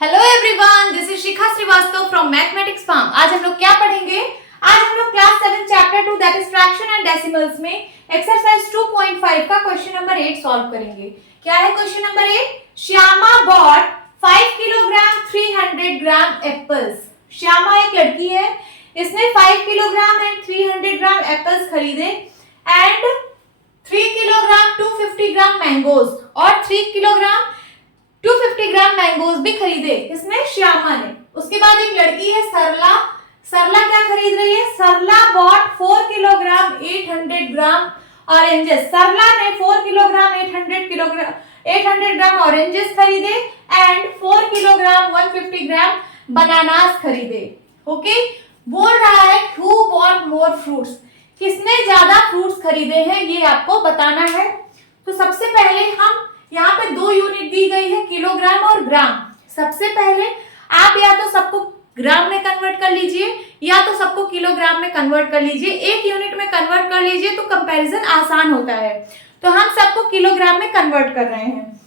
Hello everyone, this is Shikha Srivastava from mathematics farm. आज हम लोग क्या पढ़ेंगे? आज हम लोग class 7 chapter 2 that is fraction and decimals में एक्सरसाइज 2.5 का क्वेश्चन नंबर 8 सॉल्व करेंगे। क्या है question number 8? Shyama bought 5 kilogram 300 gram apples. Shyama एक लड़की है, इसने 5 किलोग्राम एंड 300 ग्राम एप्पल्स खरीदे एंड 3 किलोग्राम 250 ग्राम मैंगोज और 3 किलोग्राम 250 ग्राम मैंगोज भी खरीदे इसने, श्यामा ने। उसके बाद एक लड़की है सरला। सरला क्या खरीद रही है? सरला बॉट 4 किलोग्राम 800 ग्राम ऑरेंजेस। सरला ने 4 किलोग्राम 800 ग्राम ऑरेंजेस खरीदे एंड 4 किलोग्राम 150 ग्राम बनानास खरीदे। ओके, बोल रहा है हु बॉट मोर फ्रूट्स, किसने ज्यादा फ्रूट्स खरीदे हैं ये आपको बताना है। तो सबसे पहले हम यहाँ पे दो यूनिट दी गई है, किलोग्राम और ग्राम। सबसे पहले आप या तो सबको ग्राम में कन्वर्ट कर लीजिए या तो सबको किलोग्राम में कन्वर्ट कर लीजिए। एक यूनिट में कन्वर्ट कर लीजिए तो कंपैरिजन आसान होता है। तो हम सबको किलोग्राम में कन्वर्ट कर रहे हैं।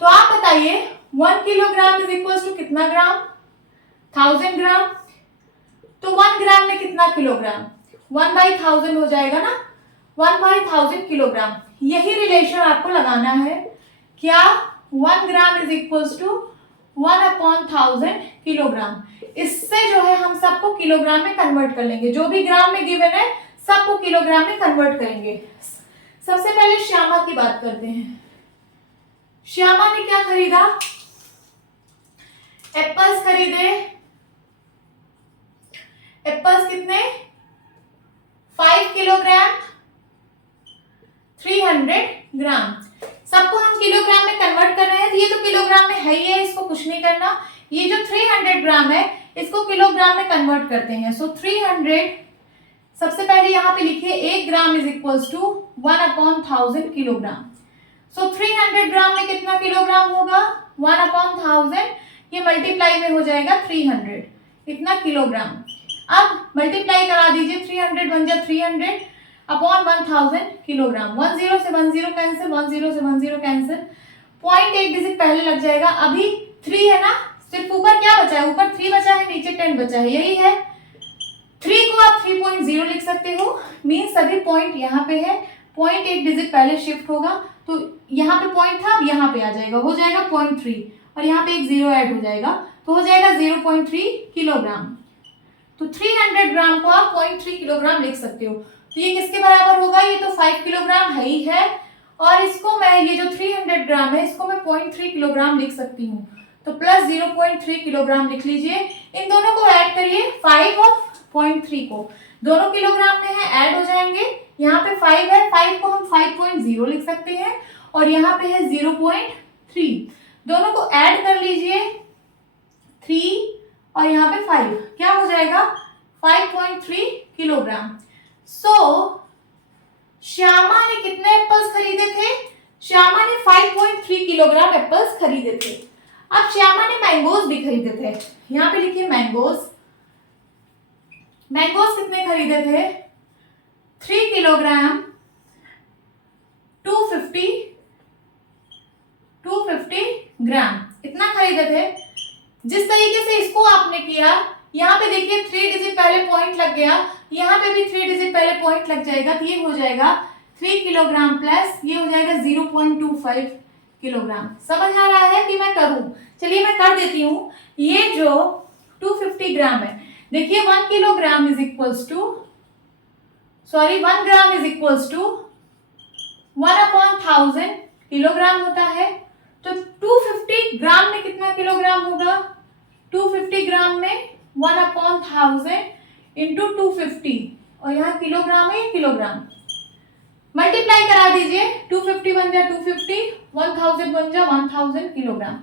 तो आप बताइए 1 किलोग्राम इज इक्वल टू कितना ग्राम? 1000 ग्राम। तो 1 ग्राम में कितना किलोग्राम? 1/1000 हो जाएगा ना, 1/1000 किलोग्राम। यही रिलेशन आपको लगाना है। क्या? 1 gram is equal to 1/1000 kilogram. इससे जो है हम सबको किलोग्राम में कन्वर्ट कर लेंगे। जो भी ग्राम में गिवन है सबको किलोग्राम में कन्वर्ट करेंगे। सबसे पहले श्यामा की बात करते हैं। श्यामा ने क्या खरीदा? एप्पल्स खरीदे। एप्पल्स कितने? 5 किलोग्राम 300 ग्राम। सबको हम किलोग्राम में कन्वर्ट कर रहे हैं। तो ये तो किलोग्राम में है ही है, इसको कुछ नहीं करना। ये जो 300 ग्राम है इसको किलोग्राम में कन्वर्ट करते हैं। सो 300, सबसे पहले यहाँ पे लिखिए 1 gram is equal to 1/1000 kilogram. So 300 gram में कितना किलोग्राम होगा? 1/1000, ये मल्टीप्लाई में हो जाएगा 300, इतना किलोग्राम। अब मल्टीप्लाई करा दीजिए, 300 बन जाए 300 अपॉन 1000 किलोग्राम। 10 से 10 कैंसिल, 10 से 10 कैंसिल, पॉइंट एक डिजिट पहले लग जाएगा। अभी 3 है ना, सिर्फ ऊपर क्या बचा है? ऊपर 3 बचा है, नीचे 10 बचा है, यही है। 3 को आप 3.0 लिख सकते हो, मीन सभी पॉइंट यहाँ पे है। पॉइंट एक डिजिट पहले शिफ्ट होगा तो यहाँ पे पॉइंट था, अब यहाँ पे आ जाएगा, हो जाएगा 0.3 और यहाँ पे एक 0 ऐड हो जाएगा तो हो जाएगा 0.3 किलोग्राम। तो 300 ग्राम को आप 0.3 किलोग्राम लिख सकते हो। तो ये किसके बराबर होगा? ये तो 5 किलोग्राम है ही है, और इसको मैं, ये जो 300 ग्राम है इसको मैं 0.3 किलोग्राम लिख सकती हूँ। तो प्लस 0.3 किलोग्राम लिख लीजिए। इन दोनों को ऐड करिए, 5 और 0.3 को, दोनों किलोग्राम में है, ऐड हो जाएंगे। यहाँ पे 5 है, 5 को हम 5.0 लिख सकते हैं और यहाँ पे है 0.3, दोनों को ऐड कर लीजिए, 3 और यहाँ पे 5, क्या हो जाएगा? 5.3 किलोग्राम। सो श्यामा ने कितने एप्पल्स खरीदे थे? श्यामा ने 5.3 किलोग्राम एप्पल्स खरीदे थे। अब श्यामा ने मैंगोज भी खरीदे थे। यहाँ पे लिखिए मैंगोज। मैंगोज कितने खरीदे थे? 3 किलोग्राम 250 ग्राम, इतना खरीदे थे। जिस तरीके से इसको आपने किया, यहाँ पे देखिए 3 डिजिट पहले पॉइंट लग गया, यहाँ पे भी 3 डिजिट पहले पॉइंट लग जाएगा। तो ये हो जाएगा 3 किलोग्राम प्लस ये हो जाएगा 0.25 किलोग्राम। समझ आ रहा है कि मैं करूं? चलिए मैं कर देती हूँ। ये जो 250 ग्राम है, देखिए 1 kilogram is equals to, sorry 1 gram is equals to 1/1000 kilogram होता है। तो 250 ग्राम में कितना किलोग्राम होगा? 250 ग्राम में 1/1000 इंटू 250, और यहाँ किलोग्राम है, किलोग्राम मल्टीप्लाई करा दीजिए। 250 बन जाए 250, 1000 बन जाए 1000 किलोग्राम।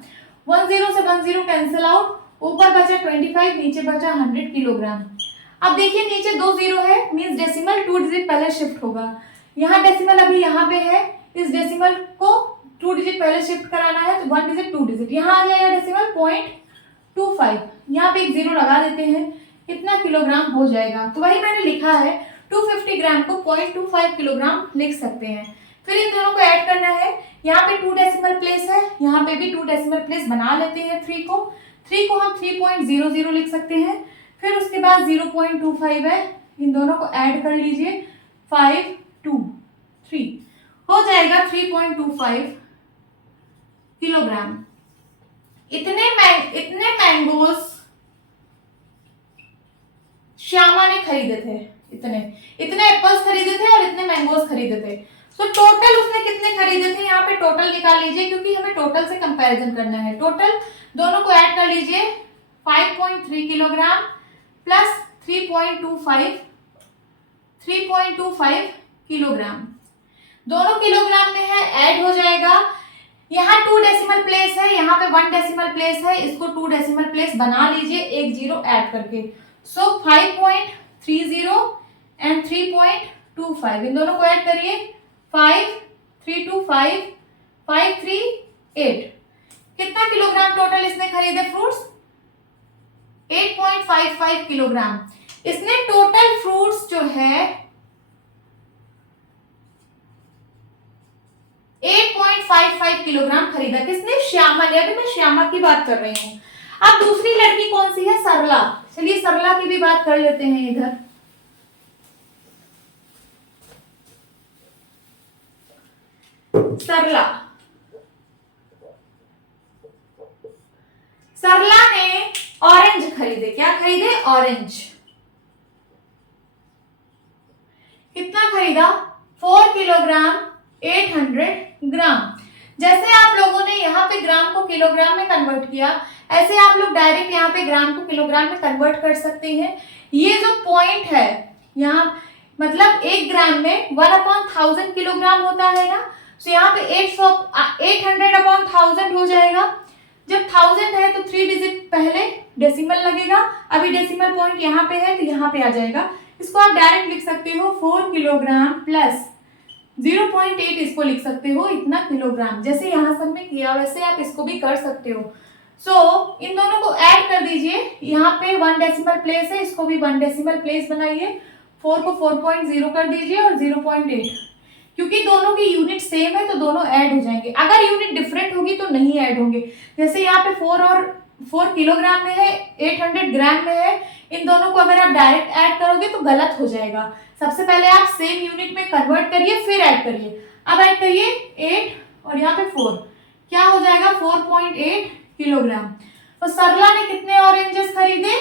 10 से 10 कैंसिल आउट, ऊपर बचा 25, नीचे बचा 100 किलोग्राम। अब देखिए नीचे 2 0 है, मींस डेसिमल 2 डिजिट पहले शिफ्ट होगा। यहाँ डेसिमल अभी यहाँ पे है, इस डेसिमल को 2 डिजिट पहले शिफ्ट कराना है तो 1 डिजिट 2 डिजिट, यहाँ आ जाएगा डेसिमल 0.25, यहाँ पे एक 0 लगा देते हैं, कितना किलोग्राम हो जाएगा? तो वही मैंने लिखा है, 250 ग्राम को 0.25 किलोग्राम लिख सकते हैं। फिर इन दोनों को ऐड करना है। यहाँ पे 2 डेसिमल प्लेस है, यहाँ पे भी 2 डेसिमल प्लेस बना लेते हैं 3 को हम 3.00 लिख सकते हैं। फिर उसके बाद 0.25 है, इन दोनों को ऐड कर लीजिए, 5 2 3 हो जाएगा 3.25 किलोग्राम। इतने मैंगोज श्यामा ने खरीदे थे, इतने एप्पल्स खरीदे थे और इतने मैंगोज खरीदे थे। सो टोटल उसने कितने खरीदे थे, यहाँ पे टोटल निकाल लीजिए क्योंकि हमें टोटल से कंपैरिजन करना है। टोटल दोनों को ऐड कर लीजिए, 5.3 किलोग्राम प्लस 3.25 किलोग्राम, दोनों किलोग्राम में है, ऐड हो जाएगा। यहाँ 2 डेसिमल प्लेस है, यहाँ पे 1 डेसिमल प्लेस है, इसको 2 डेसिमल प्लेस बना लीजिए एक जीरो ऐड करके। सो 5.30 एंड 3.25 इन दोनों को ऐड करिए, 5 3 2 5 5 3 8। कितना किलोग्राम टोटल इसने खरीदे फ्रूट्स? 8.55 किलोग्राम। इसने टोटल फ्रूट्स जो है 8.55 किलोग्राम खरीदा। किसने? श्यामा ने। अभी मैं श्यामा की बात कर रही हूँ। अब दूसरी लड़की कौन सी है? सरला। चलिए सरला की भी बात कर लेते हैं इधर। सरला ने ऑरेंज खरीदे। क्या खरीदे? ऑरेंज। कितना खरीदा? 4 किलोग्राम 800 ग्राम। जैसे आप लोगों ने यहाँ पे ग्राम को किलोग्राम में कन्वर्ट किया, ऐसे आप लोग डायरेक्ट यहाँ पे ग्राम को किलोग्राम में कन्वर्ट कर सकते हैं। ये जो पॉइंट है यहाँ, मतलब 1 ग्राम में 1/1000 किलोग्राम होता है ना, तो यहाँ पे 800/1000 हो जाएगा। जब 1000 है तो 3 डिजिट पहले डेसिमल लगेगा। अभी डेसिमल पॉइंट यहाँ पे है तो यहाँ पे आ जाएगा। इसको आप डायरेक्ट लिख सकते हो 4 किलोग्राम प्लस 0.8, इसको लिख सकते हो इतना किलोग्राम। जैसे यहाँ सब में किया वैसे आप इसको भी कर सकते हो। सो इन दोनों को ऐड कर दीजिए। यहाँ पे 1 डेसिमल प्लेस है, इसको भी 1 डेसिमल प्लेस बनाइए। 4 को 4.0 कर दीजिए और 0.8, क्योंकि दोनों की यूनिट सेम है तो दोनों ऐड हो जाएंगे। अगर यूनिट डिफरेंट होगी तो नहीं ऐड होंगे। जैसे यहाँ पे 4 किलोग्राम में है, 800 ग्राम में है, इन दोनों को अगर आप डायरेक्ट ऐड करोगे तो गलत हो जाएगा। सबसे पहले आप सेम यूनिट में कन्वर्ट करिए फिर ऐड करिए। अब ऐड करिए 8 और यहाँ पे 4, क्या हो जाएगा? 4.8 किलोग्राम। तो सरला ने कितने ऑरेंजेस खरीदे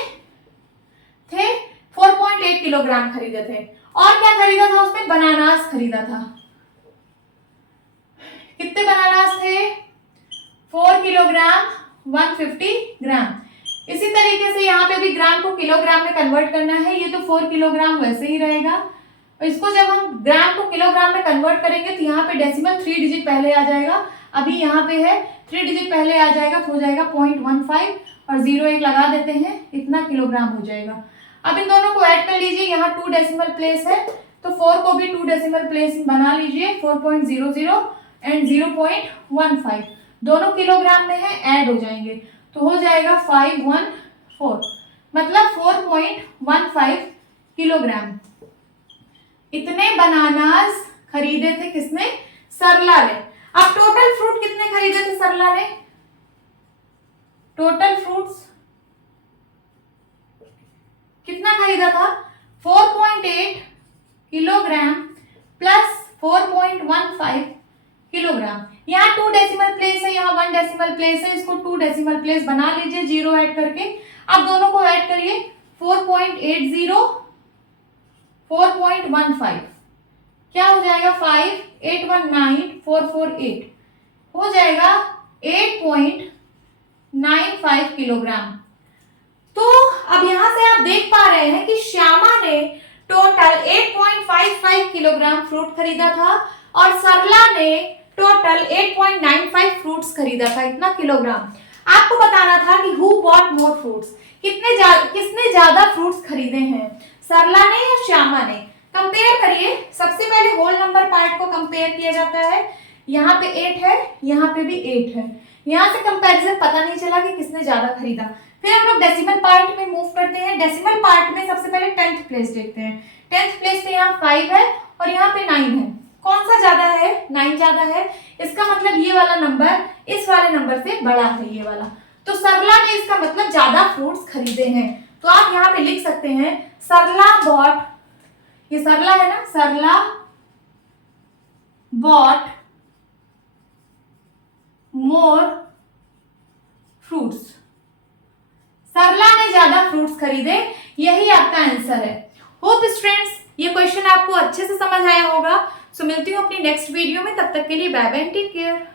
थे? 4.8 किलोग्राम खरीदे थे। और क्या खरीदा था उसने? बनानास खरीदा था। कितने बनानास थे? 4 किलोग्राम 150 ग्राम। इसी तरीके से यहाँ पे भी ग्राम को किलोग्राम में कन्वर्ट करना है। ये तो 4 किलोग्राम वैसे ही रहेगा, और इसको जब हम ग्राम को किलोग्राम में कन्वर्ट करेंगे तो यहाँ पे डेसिमल 3 डिजिट पहले आ जाएगा। अभी यहाँ पे है 3 डिजिट पहले आ जाएगा तो हो जाएगा 0.15 और 0.1 लगा देते हैं, इतना किलोग्राम हो जाएगा। अब इन दोनों को ऐड कर लीजिए। यहाँ 2 डेसिमल प्लेस है तो 4 को भी 2 डेसिमल प्लेस बना लीजिए, 4.00 एंड 0.15, दोनों किलोग्राम में है, ऐड हो जाएंगे तो हो जाएगा 514, मतलब 4.15 किलोग्राम। इतने बनानास खरीदे थे किसने? सरला ने। अब टोटल फ्रूट कितने खरीदे थे सरला ने? टोटल फ्रूट्स कितना खरीदा था? 4.8 किलोग्राम प्लस 4.15 किलोग्राम। यहाँ 2 डेसिमल प्लेस है, यहाँ 1 डेसिमल प्लेस है, इसको 2 डेसिमल प्लेस बना लीजिए 0 ऐड करके। अब दोनों को ऐड करिए, 4.80 4.15, क्या हो जाएगा? 5 819 448 हो जाएगा 8.95 किलोग्राम। तो अब यहां से आप देख पा रहे हैं कि श्यामा ने टोटल 8.55 किलोग्राम फ्रूट खरीदा था और सरला ने टोटल 8.95 फ्रूट्स खरीदा था, इतना किलोग्राम। आपको बताना था कि हु बॉट मोर फ्रूट्स, किसने ज्यादा फ्रूट्स खरीदे हैं, सरला ने या श्यामा ने। कंपेयर करिए। सबसे पहले होल नंबर पार्ट को कंपेयर किया जाता है। यहाँ पे 8 है, यहाँ पे भी 8 है। यहाँ से कंपैरिजन पता नहीं चला कि किसने ज्यादा खरीदा। फिर हम लोग डेसिमल पार्ट में मूव करते हैं। डेसिमल पार्ट में सबसे पहले 10th प्लेस देखते हैं। 10th प्लेस पे यहाँ 5 है और यहाँ पे 9 है। कौन सा ज्यादा है, 9 ज्यादा है, इसका मतलब ये वाला नंबर इस वाले नंबर से बड़ा है, ये वाला। तो सरला ने इसका मतलब ज्यादा फ्रूट्स खरीदे हैं। तो आप यहाँ पे लिख सकते हैं सरला बॉट, ये सरला है ना, सरला बॉट मोर फ्रूट्स, सरला ने ज्यादा फ्रूट्स खरीदे, यही आपका आंसर है। होप स्टूडेंट्स ये क्वेश्चन आपको अच्छे से समझ आया होगा। सो मिलती हूँ अपनी नेक्स्ट वीडियो में, तब तक के लिए बाय बाय, टेक केयर।